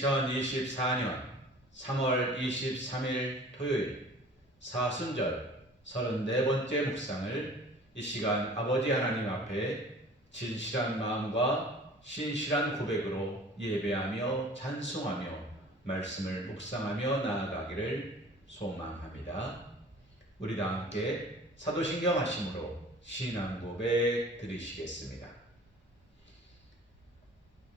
2024년 3월 23일 토요일 사순절 34번째 묵상을 이 시간 아버지 하나님 앞에 진실한 마음과 신실한 고백으로 예배하며 찬송하며 말씀을 묵상하며 나아가기를 소망합니다. 우리 다 함께 사도신경 하심으로 신앙 고백 드리시겠습니다.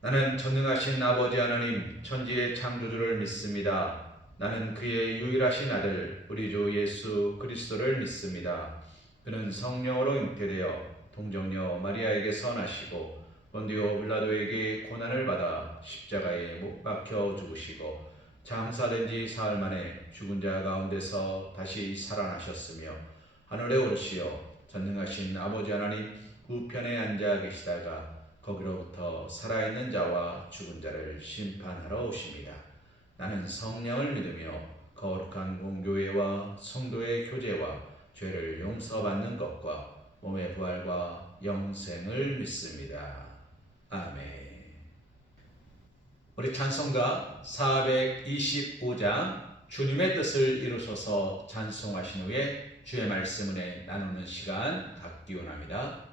나는 전능하신 아버지 하나님 천지의 창조주를 믿습니다. 나는 그의 유일하신 아들 우리 주 예수 그리스도를 믿습니다. 그는 성령으로 잉태되어 동정녀 마리아에게서 나시고 본디오 빌라도에게 고난을 받아 십자가에 못 박혀 죽으시고 장사된 지 사흘 만에 죽은 자 가운데서 다시 살아나셨으며 하늘에 오르시어 전능하신 아버지 하나님 우편에 앉아 계시다가 거기로부터 살아있는 자와 죽은 자를 심판하러 오십니다. 나는 성령을 믿으며 거룩한 공교회와 성도의 교제와 죄를 용서받는 것과 몸의 부활과 영생을 믿습니다. 아멘. 우리 찬송가 425장 주님의 뜻을 이루소서 찬송하신 후에 주의 말씀 은혜 나누는 시간 갖기 원합니다.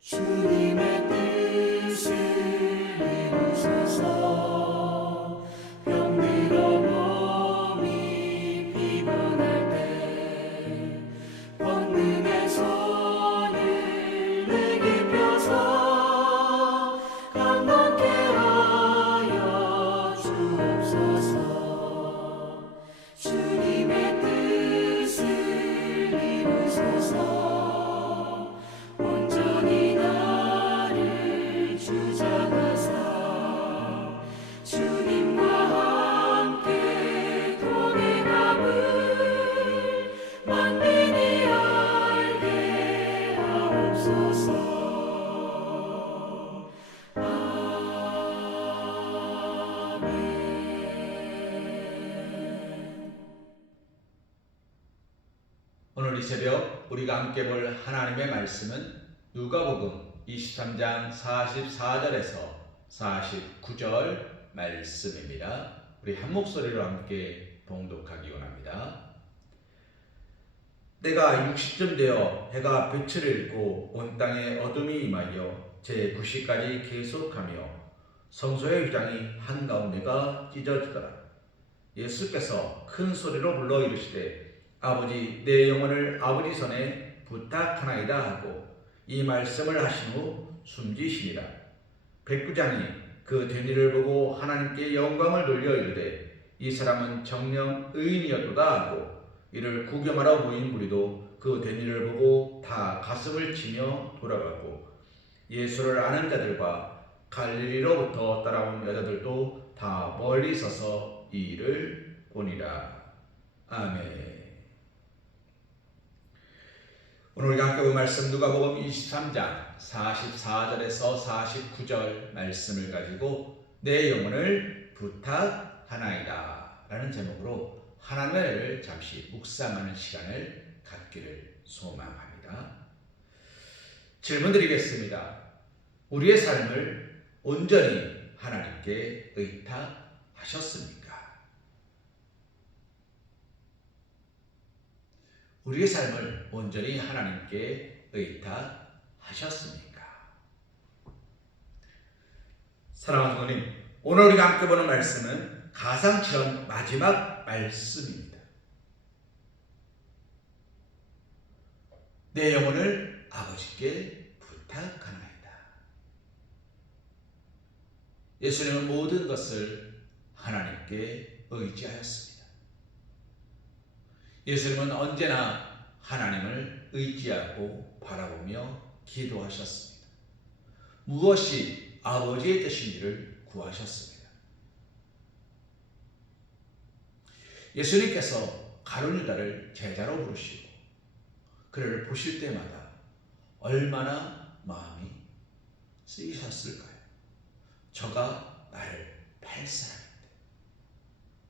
주님의 뜻을 이루소서. 병들어 몸이 피곤할 때 권능의 손을 내게 펴서 강건케 하여 주옵소서. 주님의 뜻을 이루소서. 오늘 이 새벽 우리가 함께 볼 하나님의 말씀은 누가복음 23장 44절에서 49절 말씀입니다. 우리 한 목소리로 함께 봉독하기 원합니다. 때가 60쯤 되어 해가 빛을 잃고 온 땅에 어둠이 임하여 제9시까지 계속하며 성소의 휘장이 한가운데가 찢어지더라. 예수께서 큰 소리로 불러 이르시되 아버지 내 영혼을 아버지 손에 부탁하나이다 하고 이 말씀을 하신 후 숨지시니라. 백부장이 그 된 일을 보고 하나님께 영광을 돌려 이르되 이 사람은 정녕 의인이었도다 하고 이를 구경하러 모인 무리도 그 된 일을 보고 다 가슴을 치며 돌아가고 예수를 아는 자들과 갈릴리로부터 따라온 여자들도 다 멀리 서서 이 일을 보니라. 아멘. 오늘 우리가 함께 본 말씀 누가복음 23장 44절에서 49절 말씀을 가지고 내 영혼을 부탁하나이다 라는 제목으로 하나님의 은혜를 잠시 묵상하는 시간을 갖기를 소망합니다. 질문 드리겠습니다. 우리의 삶을 온전히 하나님께 의탁하셨습니까? 우리의 삶을 온전히 하나님께 의탁하셨습니까? 사랑하는 성도님, 오늘 우리가 함께 보는 말씀은 가상처럼 마지막 말씀입니다. 내 영혼을 아버지께 부탁하나이다. 예수님은 모든 것을 하나님께 의지하였습니다. 예수님은 언제나 하나님을 의지하고 바라보며 기도하셨습니다. 무엇이 아버지의 뜻인지를 구하셨습니다. 예수님께서 가룟 유다를 제자로 부르시고 그를 보실 때마다 얼마나 마음이 쓰이셨을까요? 저가 나를 팔 사람인데,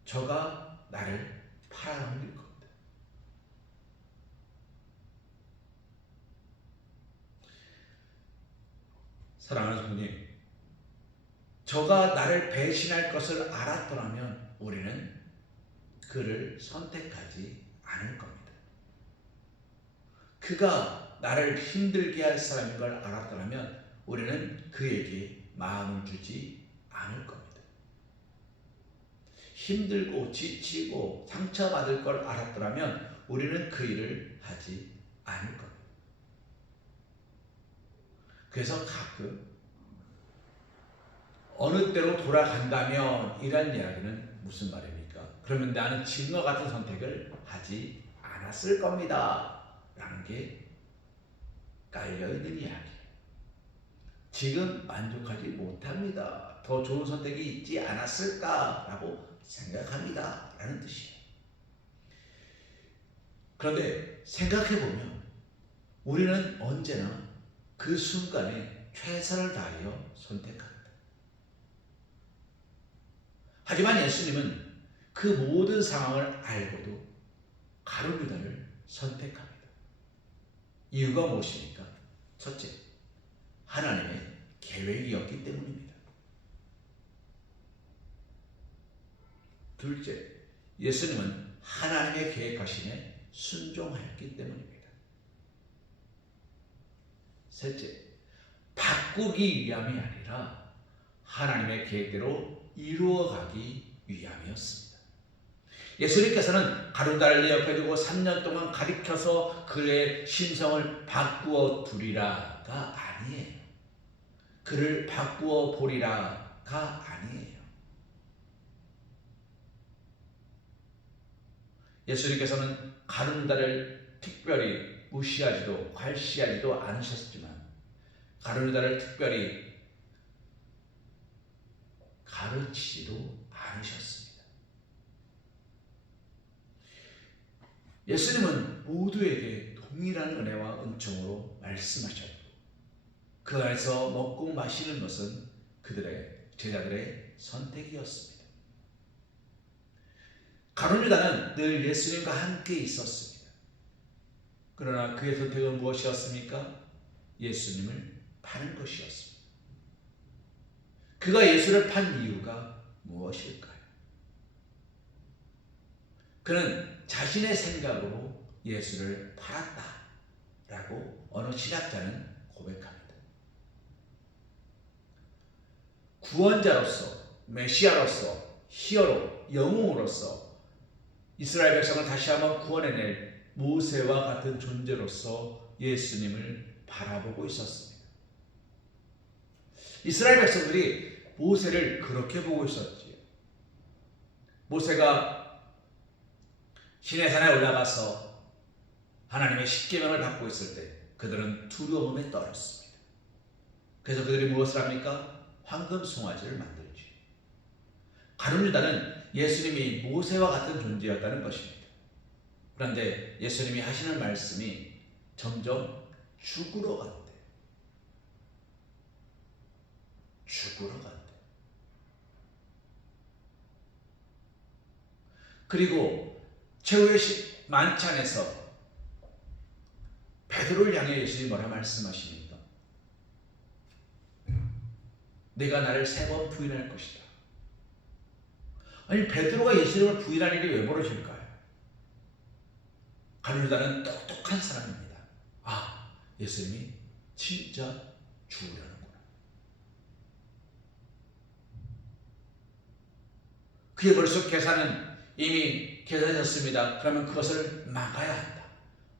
저가 나를 팔아넘길 겁니다. 사랑하는 성도님, 저가 나를 배신할 것을 알았더라면 우리는 그를 선택하지 않을 겁니다. 그가 나를 힘들게 할 사람인 걸 알았더라면 우리는 그에게 마음을 주지 않을 겁니다. 힘들고 지치고 상처받을 걸 알았더라면 우리는 그 일을 하지 않을 겁니다. 그래서 가끔 어느 때로 돌아간다면 이란 이야기는 무슨 말입니까? 그러면 나는 지금과 같은 선택을 하지 않았을 겁니다 라는 게 깔려있는 이야기. 지금 만족하지 못합니다. 더 좋은 선택이 있지 않았을까라고 생각합니다 라는 뜻이에요. 그런데 생각해보면 우리는 언제나 그 순간에 최선을 다하여 선택합니다. 하지만 예수님은 그 모든 상황을 알고도 가룟 유다를 선택합니다. 이유가 무엇입니까? 첫째, 하나님의 계획이었기 때문입니다. 둘째, 예수님은 하나님의 계획하심에 순종하였기 때문입니다. 셋째, 바꾸기 위함이 아니라 하나님의 계획대로 이루어가기 위함이었습니다. 예수님께서는 가룟 유다를 옆에 두고 3년 동안 가리켜서 그의 심성을 바꾸어 두리라가 아니에요. 그를 바꾸어 보리라가 아니에요. 예수님께서는 가룟 유다를 특별히 무시하지도 괄시하지도 않으셨지만 가룟 유다를 특별히 가르치지도 않으셨습니다. 예수님은 모두에게 동일한 은혜와 은총으로 말씀하셨고 그 안에서 먹고 마시는 것은 그들의 제자들의 선택이었습니다. 가룟 유다는 늘 예수님과 함께 있었습니다. 그러나 그의 선택은 무엇이었습니까? 예수님을 파는 것이었습니다. 그가 예수를 판 이유가 무엇일까요? 그는 자신의 생각으로 예수를 팔았다라고 어느 신학자는 고백합니다. 구원자로서, 메시아로서, 히어로, 영웅으로서 이스라엘 백성을 다시 한번 구원해낼 모세와 같은 존재로서 예수님을 바라보고 있었습니다. 이스라엘 백성들이 모세를 그렇게 보고 있었지요. 모세가 시내산에 올라가서 하나님의 십계명을 받고 있을 때 그들은 두려움에 떨었습니다. 그래서 그들이 무엇을 합니까? 황금 송아지를 만들지. 가룟 유다는 예수님이 모세와 같은 존재였다는 것입니다. 그런데 예수님이 하시는 말씀이 점점 죽으러 간대. 죽으러 간대. 그리고 최후의 만찬에서 베드로를 향해 예수님이 뭐라 말씀하십니까? 내가 나를 3번 부인할 것이다. 아니 베드로가 예수님을 부인할 일이 왜 벌어질까요? 가룟유다는 똑똑한 사람입니다. 아, 예수님이 진짜 죽으려는구나. 그의 머릿속 계산은 이미 계산되었습니다. 그러면 그것을 막아야 한다.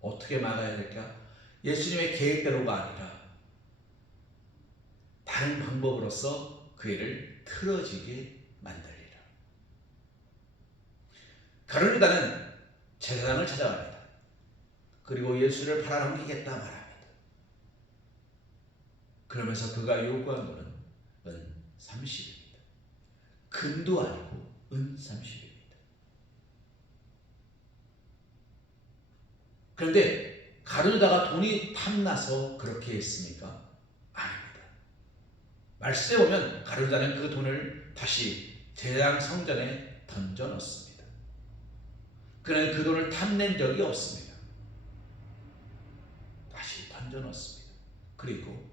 어떻게 막아야 될까? 예수님의 계획대로가 아니라 다른 방법으로서 그 일을 틀어지게 만들리라. 가룟유다는 제사장을 찾아갑니다. 그리고 예수를 팔아넘기겠다 말합니다. 그러면서 그가 요구한 돈은 은 30입니다. 금도 아니고 은 30입니다. 그런데 가룟유다가 돈이 탐나서 그렇게 했습니까? 아닙니다. 말씀에 보면 가룟유다는 그 돈을 다시 제사장 성전에 던져 넣습니다. 그는 그 돈을 탐낸 적이 없습니다. 다시 던져 넣습니다. 그리고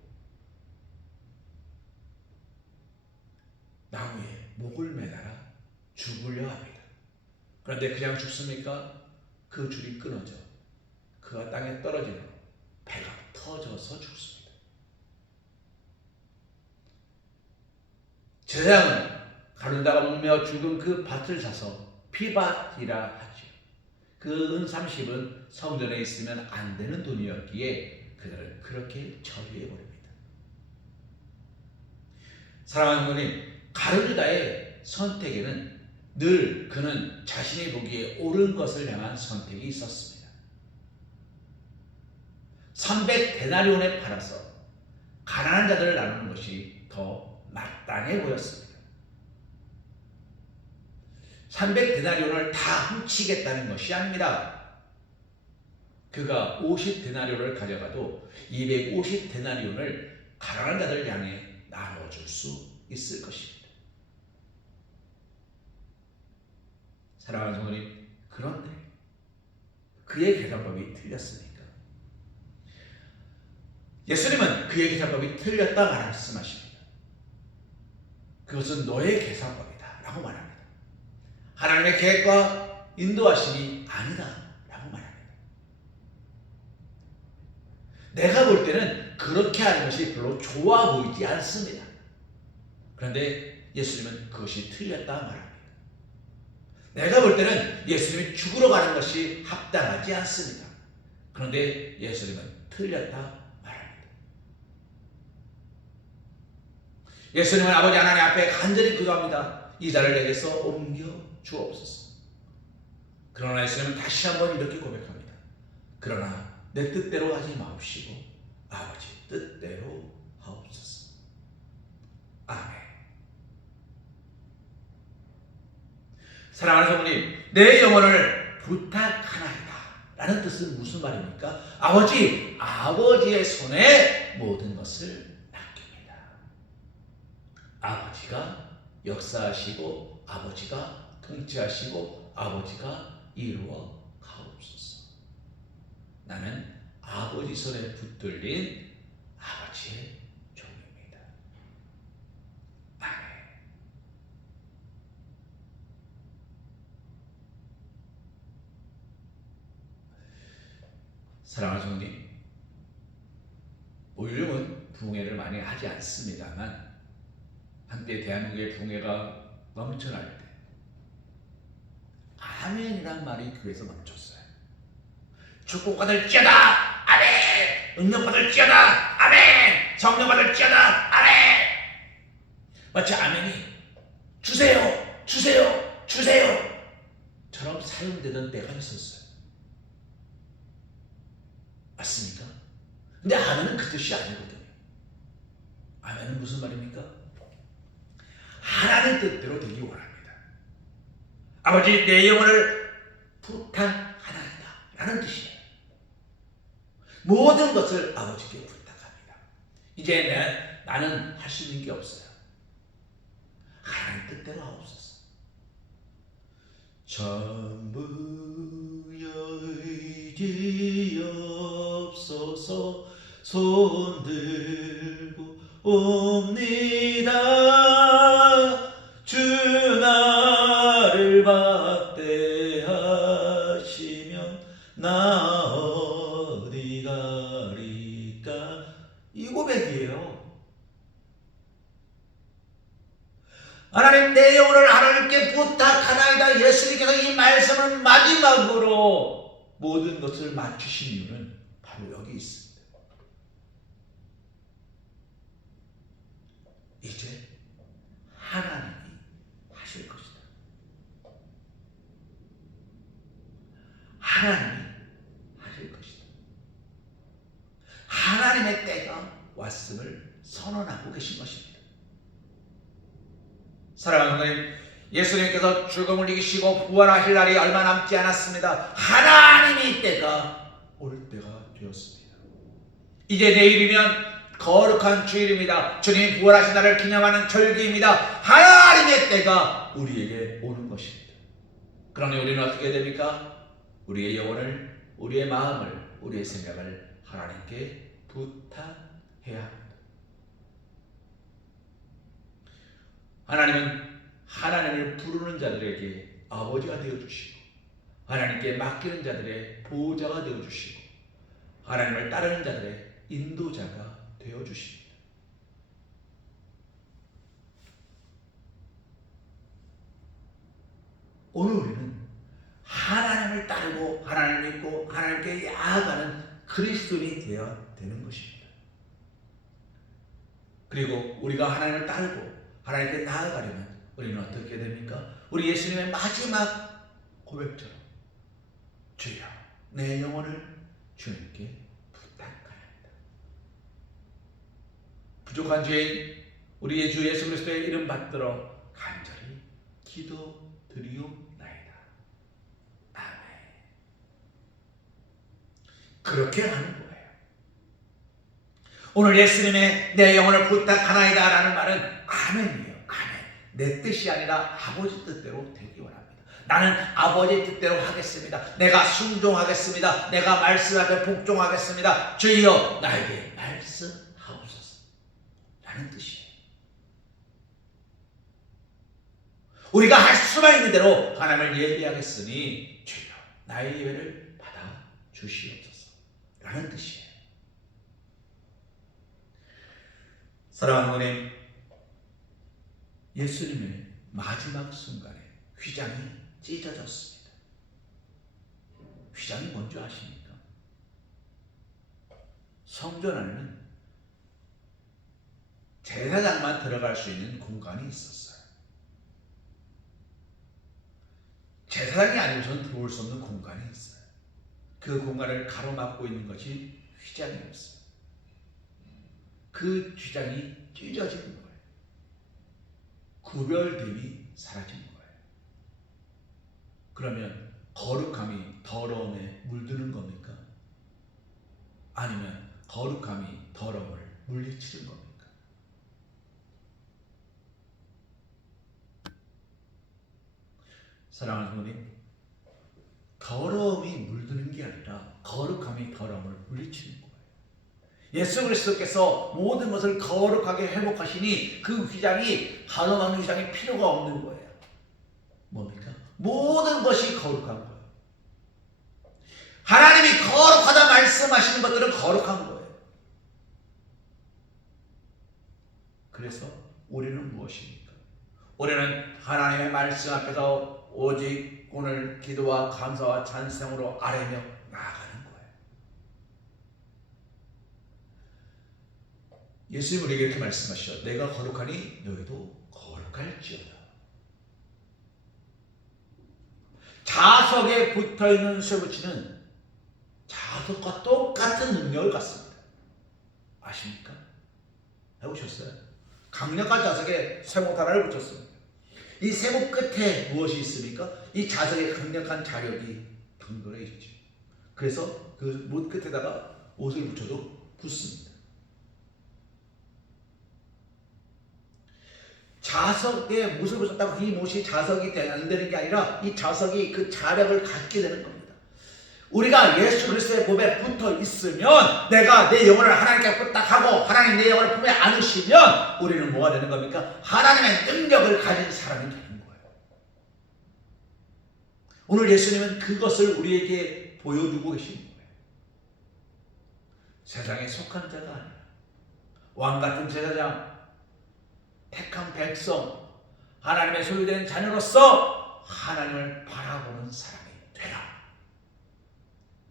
나무에 목을 매달아 죽으려 합니다. 그런데 그냥 죽습니까? 그 줄이 끊어져 그가 땅에 떨어지는 배가 터져서 죽습니다. 제사장은 가룟유다가 목매어 죽은 그 밭을 사서 피밭이라 하죠. 그 은 30은 성전에 있으면 안 되는 돈이었기에 그들은 그렇게 처리해버립니다. 사랑하는 부모님, 가룟유다의 선택에는 늘 그는 자신이 보기에 옳은 것을 향한 선택이 있었습니다. 300데나리온에 팔아서 가난한 자들을 나누는 것이 더 마땅해 보였습니다. 300데나리온을 다 훔치겠다는 것이 아닙니다. 그가 50데나리온을 가져가도 250데나리온을 가난한 자들 향해 나눠줄 수 있을 것입니다. 사랑하는 성도님, 그런데 그의 계산법이 틀렸습니까? 예수님은 그의 계산법이 틀렸다 말씀하십니다. 그것은 너의 계산법이다 라고 말합니다. 하나님의 계획과 인도하심이 아니다 라고 말합니다. 내가 볼 때는 그렇게 하는 것이 별로 좋아 보이지 않습니다. 그런데 예수님은 그것이 틀렸다 말합니다. 내가 볼 때는 예수님이 죽으러 가는 것이 합당하지 않습니다. 그런데 예수님은 틀렸다 말합니다. 예수님은 아버지 하나님 앞에 간절히 기도합니다. 이 자를 내게서 옮겨 주옵소서. 그러나 예수님은 다시 한번 이렇게 고백합니다. 그러나 내 뜻대로 하지 마옵시고 아버지 뜻대로 하옵소서. 아멘. 사랑하는 성도님, 내 영혼을 부탁하나이다 라는 뜻은 무슨 말입니까? 아버지의 손에 모든 것을 맡깁니다. 아버지가 역사하시고 아버지가 통치하시고 아버지가 이루어 가옵소서. 나는 아버지 손에 붙들린 아버지의 종입니다. 아멘. 사랑하는 성도님, 요즘은 부흥회를 많이 하지 않습니다만 한때 대한민국의 부흥회가 넘쳐날 때 아멘이란 말이 교회에서 멈췄어요. 축복 받을지어다 아멘, 응답 받을지어다 아멘, 성령 받을지어다 아멘. 마치 아멘이 주세요 처럼 사용되던 때가 있었어요. 맞습니까? 근데 아멘은 그 뜻이 아니거든요. 아멘은 무슨 말입니까? 하나님 뜻대로 되기 원합니다. 아버지 내 영혼을 부탁하나이다 라는 뜻이에요. 모든 것을 아버지께 부탁합니다. 이제 나는 할 수 있는 게 없어요. 하나님 뜻대로 하옵소서. 전부 의지옵소서. 손 들고 옵니다. 주 나를 박대하시면 나 하나님 내 영혼을 하나님께 부탁하나이다. 예수님께서 이 말씀을 마지막으로 모든 것을 맞추신 이유는 바로 여기 있습니다. 이제 하나님이 하실 것이다. 하나님이 하실 것이다. 하나님의 때가 왔음을 선언하고 계신 것입니다. 사랑하는 하나님, 예수님께서 죽음을 이기시고 부활하실 날이 얼마 남지 않았습니다. 하나님의 때가 올 때가 되었습니다. 이제 내일이면 거룩한 주일입니다. 주님 부활하신 날을 기념하는 절기입니다. 하나님의 때가 우리에게 오는 것입니다. 그러니 우리는 어떻게 됩니까? 우리의 영혼을, 우리의 마음을, 우리의 생각을 하나님께 부탁해야 합니다. 하나님은 하나님을 부르는 자들에게 아버지가 되어주시고 하나님께 맡기는 자들의 보호자가 되어주시고 하나님을 따르는 자들의 인도자가 되어주십니다. 오늘 우리는 하나님을 따르고 하나님을 믿고 하나님께 나아가는 그리스도인이 되어야 되는 것입니다. 그리고 우리가 하나님을 따르고 하나님께 나아가려면 우리는 어떻게 됩니까? 우리 예수님의 마지막 고백처럼 주여 내 영혼을 주님께 부탁하옵나이다. 부족한 죄인 우리의 주 예수 그리스도의 이름 받들어 간절히 기도드리옵나이다. 아멘. 그렇게 하는 거예요. 오늘 예수님의 내 영혼을 부탁하나이다 라는 말은 아멘이에요. 아멘. 내 뜻이 아니라 아버지 뜻대로 되기 원합니다. 나는 아버지 뜻대로 하겠습니다. 내가 순종하겠습니다. 내가 말씀 앞에 복종하겠습니다. 주여 나에게 말씀하옵소서 라는 뜻이에요. 우리가 할 수만 있는 대로 하나님을 예배하겠으니 주여 나의 예배를 받아 주시옵소서 라는 뜻이에요. 사랑하는 하나님, 예수님의 마지막 순간에 휘장이 찢어졌습니다. 휘장이 뭔지 아십니까? 성전 안에는 제사장만 들어갈 수 있는 공간이 있었어요. 제사장이 아니고서는 들어올 수 없는 공간이 있어요. 그 공간을 가로막고 있는 것이 휘장이었어요. 그 휘장이 찢어진 거예요. 구별됨이 사라진 거예요. 그러면 거룩함이 더러움에 물드는 겁니까? 아니면 거룩함이 더러움을 물리치는 겁니까? 사랑하는 성도님, 더러움이 물드는 게 아니라 거룩함이 더러움을 물리치는 거예요. 예수 그리스도께서 모든 것을 거룩하게 회복하시니 그 휘장이 가로막는 휘장이 필요가 없는 거예요. 뭡니까? 모든 것이 거룩한 거예요. 하나님이 거룩하다 말씀하시는 것들은 거룩한 거예요. 그래서 우리는 무엇입니까? 우리는 하나님의 말씀 앞에서 오직 오늘 기도와 감사와 찬송으로 아뢰며 나아가는 거예요. 예수님 우리에게 이렇게 말씀하시죠. 내가 거룩하니 너희도 거룩할지어다. 자석에 붙어있는 쇠붙이는 자석과 똑같은 능력을 갖습니다. 아십니까? 해보셨어요? 강력한 자석에 쇠못 하나를 붙였습니다. 이 쇠못 끝에 무엇이 있습니까? 이 자석에 강력한 자력이 당도해 있죠. 그래서 그 못 끝에다가 옷을 붙여도 붙습니다. 자석에 못을 붙였다고 이 못이 자석이 안 되는 게 아니라 이 자석이 그 자력을 갖게 되는 겁니다. 우리가 예수 그리스도의 몸에 붙어 있으면 내가 내 영혼을 하나님께 부탁하고 하나님 내 영혼을 품에 안으시면 우리는 뭐가 되는 겁니까? 하나님의 능력을 가진 사람이 되는 거예요. 오늘 예수님은 그것을 우리에게 보여주고 계신 거예요. 세상에 속한 자가 아니라 왕 같은 제사장, 택한 백성, 하나님의 소유된 자녀로서 하나님을 바라보는 사람이 되라.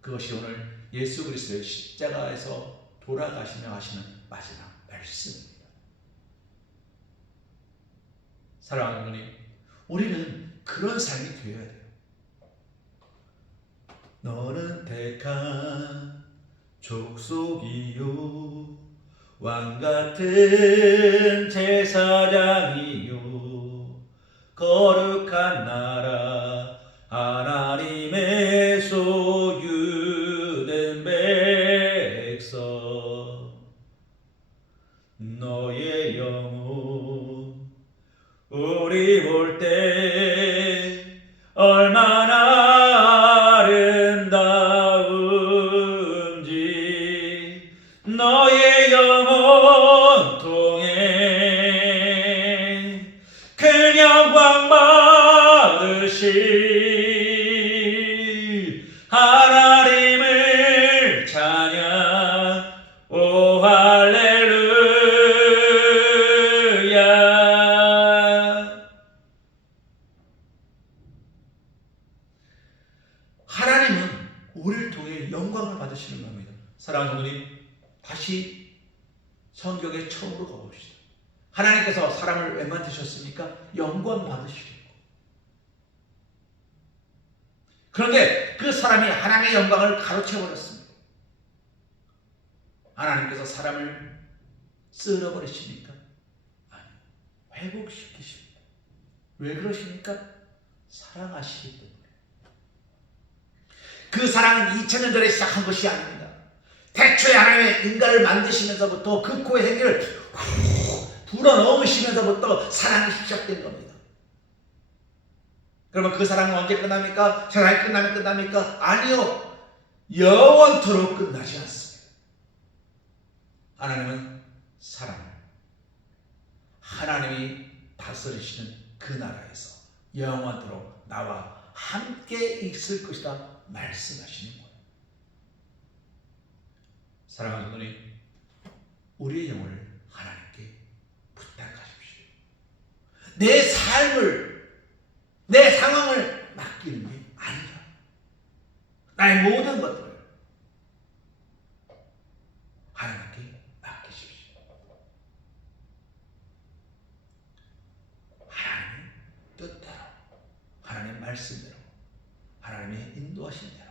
그것이 오늘 예수 그리스도의 십자가에서 돌아가시며 하시는 마지막 말씀입니다. 사랑하는 주님, 우리는 그런 삶이 되어야 돼요. 너는 택한 족속이요 왕같은 제사장이요 거룩한 나라 하나님의 소유된 백성 너의 영혼 우리 볼 때 얼마나 아름다운지 너의 영혼 통해 그 영광 받으실 하나님을 찬양 오 할렐루야. 하나님은 우리를 통해 영광을 받으시는 겁니다. 사랑하는 성도님, 다시 성경에 처음으로 가봅시다. 하나님께서 사람을 왜 만드셨습니까? 영광 받으시려고. 그런데 그 사람이 하나님의 영광을 가로채버렸습니다. 하나님께서 사람을 쓸어버리십니까? 아니, 회복시키십니다. 왜 그러십니까? 사랑하시기 때문에. 그 사랑은 2000년 전에 시작한 것이 아닙니다. 태초에 하나님의 인간을 만드시면서부터 그 코의 행위를 불어넣으시면서부터 사랑이 시작된 겁니다. 그러면 그 사랑은 언제 끝납니까? 세상이 끝나면 끝납니까? 아니요. 영원토록 끝나지 않습니다. 하나님은 사랑. 하나님이 다스리시는 그 나라에서 영원토록 나와 함께 있을 것이다 말씀하시는 거예요. 사랑하는 분이 우리의 영혼을 하나님께 부탁하십시오. 내 삶을, 내 상황을 맡기는 게 아니라 나의 모든 것들을 하나님께 맡기십시오. 하나님의 뜻대로, 하나님의 말씀대로, 하나님의 인도하신 대로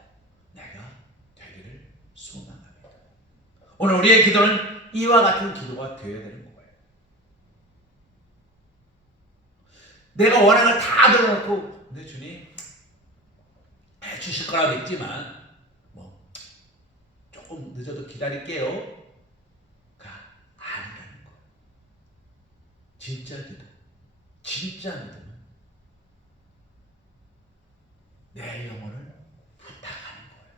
내가 되기를 소망합니다. 오늘 우리의 기도는 이와 같은 기도가 되어야 되는 거예요. 내가 원하는 걸 다 들어놓고 내 주님 해주실 거라 믿지만 조금 늦어도 기다릴게요. 가 아니라는 거예요. 진짜 기도, 진짜 믿음은 내 영혼을 부탁하는 거예요.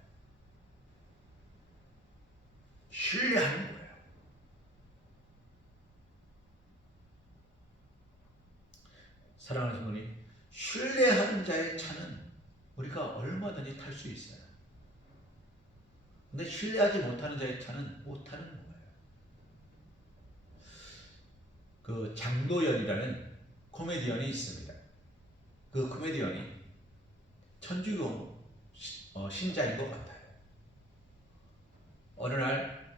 신뢰하는 거예요. 사랑하는 성도님, 신뢰하는 자의 차는 우리가 얼마든지 탈 수 있어요. 근데 신뢰하지 못하는 자의 차는 못 타는 거예요. 그 장도연이라는 코미디언이 있습니다. 그 코미디언이 천주교 신자인 것 같아요. 어느 날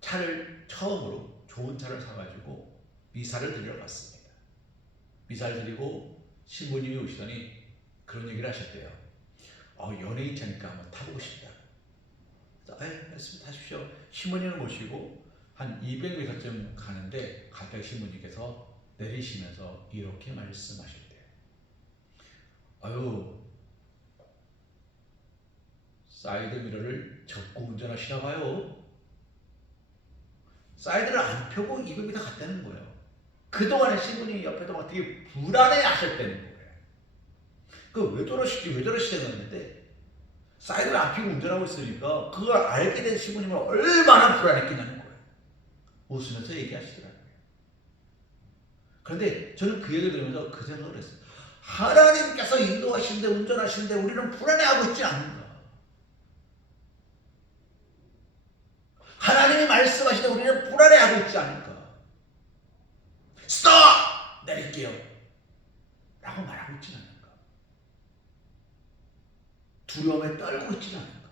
차를 처음으로 좋은 차를 사가지고 미사를 드리러 갔습니다. 미사를 드리고 신부님이 오시더니 그런 얘기를 하셨대요. 연예인 차니까 한번 타보고 싶다. 그래서 말씀 타십시오. 신부님을 모시고 한 200m쯤 가는데 갑자기 신부님께서 내리시면서 이렇게 말씀하셨대요. 사이드미러를 접고 운전하시나 봐요. 사이드를 안 펴고 200m 갔다는 거예요. 그동안에 신부님이 옆에 동안 되게 불안해 하셨다는 거예요. 왜 저러시지 했는데 사이드를 안 펴고 운전하고 있으니까 그걸 알게 된 신부님은 얼마나 불안했겠냐는 거예요. 웃으면서 얘기하시더라고요. 그런데 저는 그 얘기를 들으면서 그 생각을 했어요. 하나님께서 인도하시는데 운전하시는데 우리는 불안해하고 있지 않는가. 하나님이 말씀하시는데 우리는 불안해하고 있지 않을까. 스톱! 내릴게요. 있지 않은가? 두려움에 떨고 있지 않은가?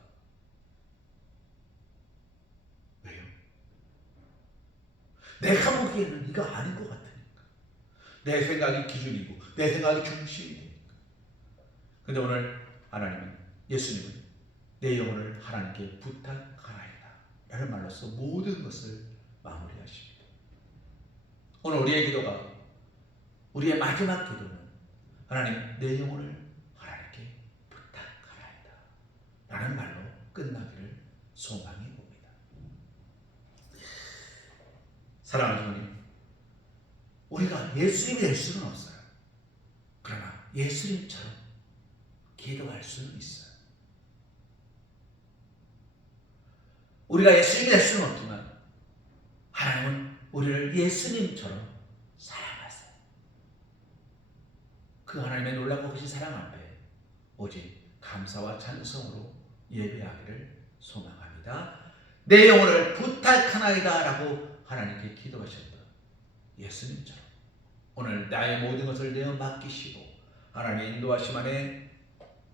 왜요? 내가 보기에는 이거 아닌 것 같으니까. 내 생각이 기준이고 내 생각이 중심이 되니까. 근데 오늘 하나님은, 예수님은 내 영혼을 하나님께 부탁하나이다 라는 말로써 모든 것을 마무리하십니다. 오늘 우리의 기도가, 우리의 마지막 기도는 하나님 내 영혼을 하나님께 부탁하나이다 라는 말로 끝나기를 소망해 봅니다. 사랑하는 주님, 우리가 예수님이 될 수는 없어요. 그러나 예수님처럼 기도할 수는 있어요. 우리가 예수님이 될 수는 없지만 하나님은 우리를 예수님처럼 사랑하세요. 그 하나님의 놀랍고 크신 사랑 앞에 오직 감사와 찬송으로 예배하기를 소망합니다. 내 영혼을 부탁하나이다 라고 하나님께 기도하셨던 예수님처럼 오늘 나의 모든 것을 내어 맡기시고 하나님의 인도하심 안에,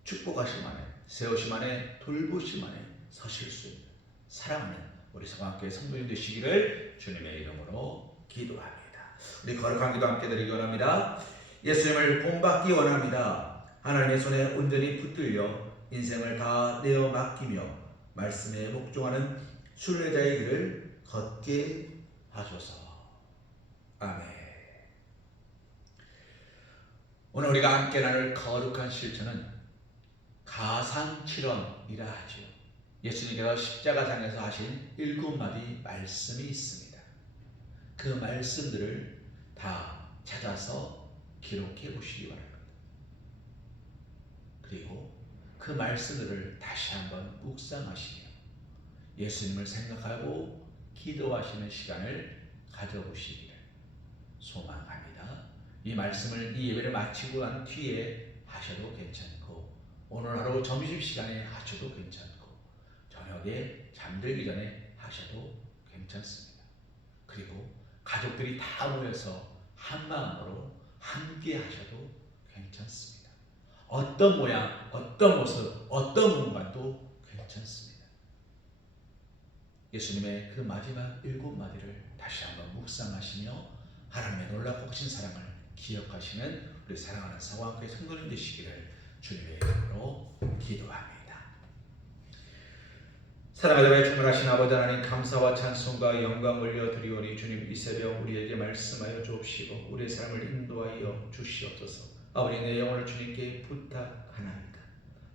축복하심 안에, 세우심 안에, 돌보심 안에 서실 수 있는 사랑하는 우리 성함께 성도님 되시기를 주님의 이름으로 기도합니다. 우리 거룩한 기도 함께 드리기 원합니다. 예수님을 본받기 원합니다. 하나님의 손에 온전히 붙들려 인생을 다 내어 맡기며 말씀에 복종하는 순례자의 길을 걷게 하소서. 아멘. 오늘 우리가 함께 나눌 거룩한 실천은 가상칠언이라 하죠. 예수님께서 십자가상에서 하신 7마디 말씀이 있습니다. 그 말씀들을 다 찾아서 기록해 보시기 바랍니다. 그리고 그 말씀들을 다시 한번 묵상하시며 예수님을 생각하고 기도하시는 시간을 가져보시기를 소망합니다. 이 말씀을, 이 예배를 마치고 난 뒤에 하셔도 괜찮고 오늘 하루 점심시간에 하셔도 괜찮고 저녁에 잠들기 전에 하셔도 괜찮습니다. 그리고 가족들이 다 모여서 한 마음으로 함께 하셔도 괜찮습니다. 어떤 모양, 어떤 모습, 어떤 공간도 괜찮습니다. 예수님의 그 마지막 7마디를 다시 한번 묵상하시며 하나님의 놀랍고 크신 사랑을 기억하시는 우리 사랑하는 성도님의 성도님 되시기를 주님의 이름으로 기도합니다. 사랑하자마자 충만하신 아버지 하나님, 감사와 찬송과 영광 올려드리오니 주님, 이 새벽 우리에게 말씀하여 주옵시고 우리의 삶을 인도하여 주시옵소서. 아버지, 내 영혼을 주님께 부탁하나이다.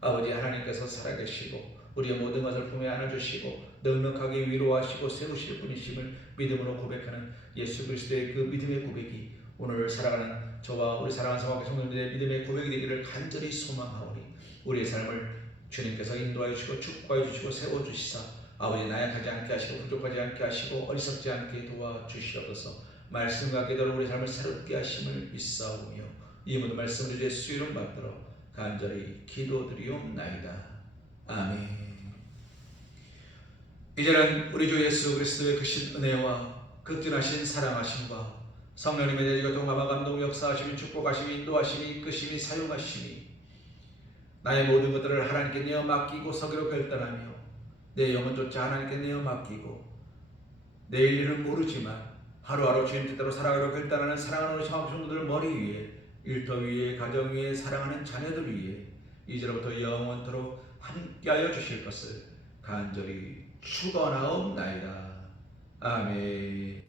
아버지 하나님께서 살아계시고 우리의 모든 것을 품에 안아주시고 넉넉하게 위로하시고 세우실 분이심을 믿음으로 고백하는 예수 그리스도의 그 믿음의 고백이 오늘 살아가는 저와 우리 사랑하는 성도님들의 믿음의 고백이 되기를 간절히 소망하오니 우리의 삶을 주님께서 인도하여 주시고 축복하여 주시고 세워주시사 아버지 나약하지 않게 하시고 부족하지 않게 하시고 어리석지 않게 도와주시옵소서. 말씀과 기도로 우리 삶을 새롭게 하심을 믿사오며 이 모든 말씀을 예수 이름 받들어 간절히 기도드리옵나이다. 아멘. 이제는 우리 주 예수 그리스도의 크신 은혜와 극진하신 사랑하심과 성령님의 대리가 동감화 감동 역사하심이 축복하심이 인도하심이 이끄심이 사용하심이 나의 모든 것들을 하나님께 내어 맡기고 서기로 결단하며 내 영혼조차 하나님께 내어 맡기고 내일 일은 모르지만 하루하루 주님 뜻대로 살아가기로 결단하는 사랑하는 우리 성도들 머리 위에, 일터 위에, 가정 위에, 사랑하는 자녀들 위에 이제로부터 영원토록 함께하여 주실 것을 간절히 축원하옵나이다. 아멘.